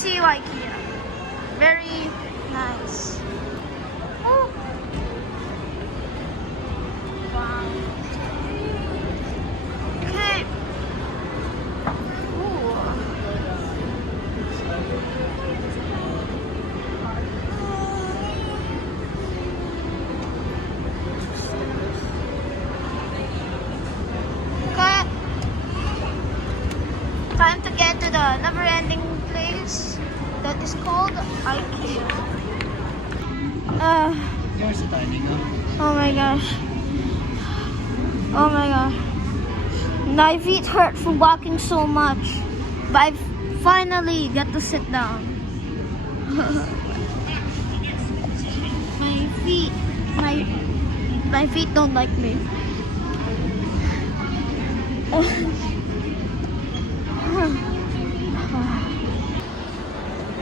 see you, IKEA. Very nice. Oh. Wow. Okay. Ooh. Okay. Time to get to the never-ending place that is called IKEA. There's a tiny go. Oh my gosh. Oh my gosh. My feet hurt from walking so much. But I finally get to sit down. my feet don't like me.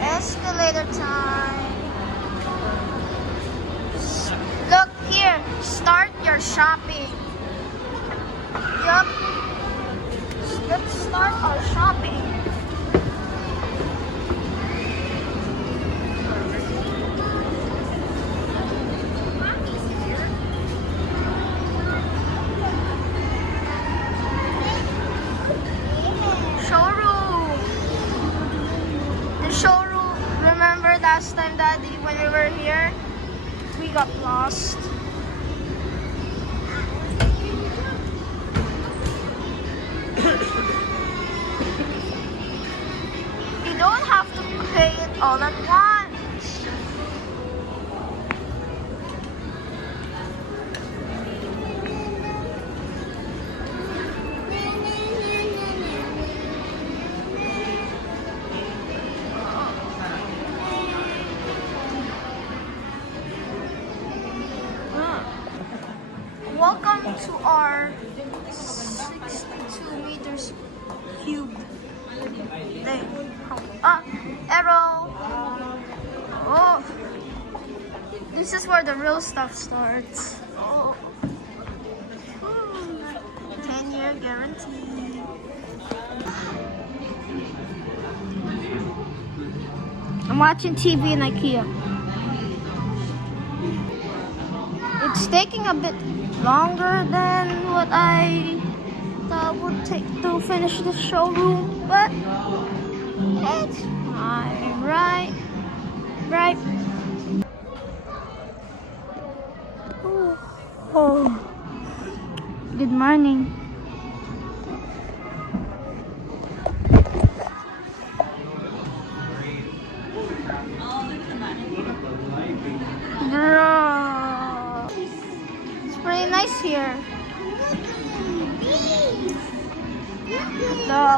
Escalator time. Look here, start your shopping. Yup. Let's start our shopping. Showroom. The showroom. Remember last time, Daddy, when we were here? We got lost. You don't have to pay it all at once. Welcome to our 62 meters cube thing. Arrow. Oh, this is where the real stuff starts. Oh, 10-year guarantee. I'm watching TV in IKEA. It's taking a bit longer than what I thought would take to finish the showroom, but it's fine, right? Oh. Good morning. Bro, it's pretty nice here.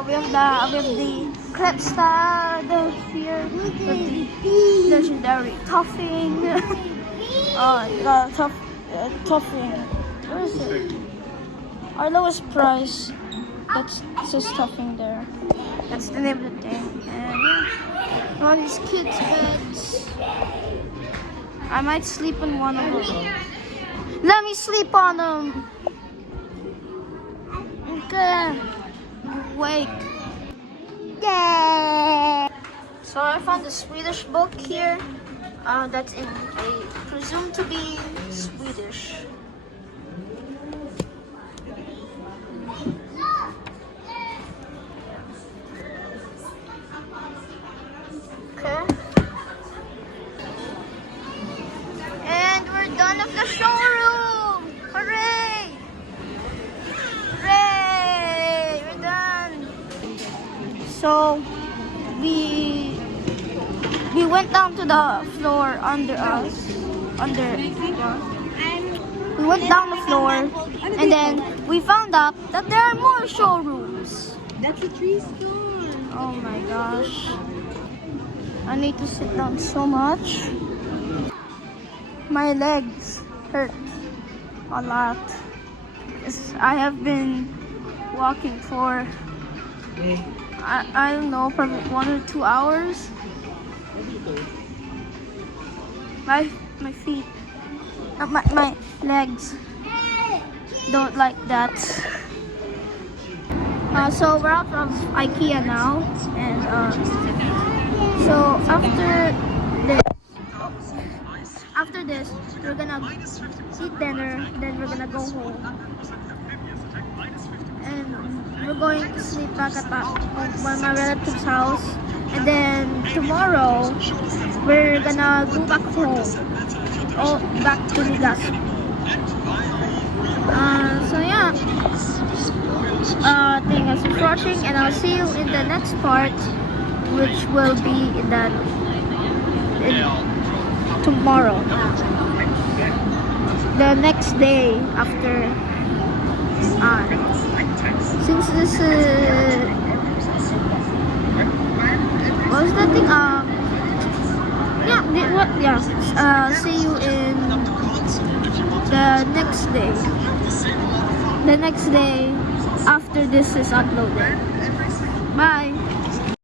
We have the crepes style here with the legendary topping. Topping. Where is it? Our lowest price. That says topping there. That's the name of the thing. And yeah, all these kids' beds. I might sleep on one of them. Let me sleep on them. Okay. Wake. Yeah. So I found a Swedish book here. That's in I presume to be Swedish. Okay. And we're done with the showroom. Hooray! Hooray! We're done. So we went down to the floor under us. We went down the floor, and then we found out that there are more showrooms. That's a tree store. Oh my gosh. I need to sit down so much. My legs hurt a lot. I have been walking for, I don't know, probably 1 or 2 hours. My feet, my legs don't like that. So we're out of IKEA now, and So after this, we're gonna eat dinner. Then we're gonna go home, and we're going to sleep back at my relative's house. And then tomorrow, we're gonna go back home. Oh, back to Legazpi. So yeah, thank you guys for watching, and I'll see you in the next part, which will be in tomorrow, the next day after. Since this what was that thing? See you in the next day. The next day after this is uploaded. Bye.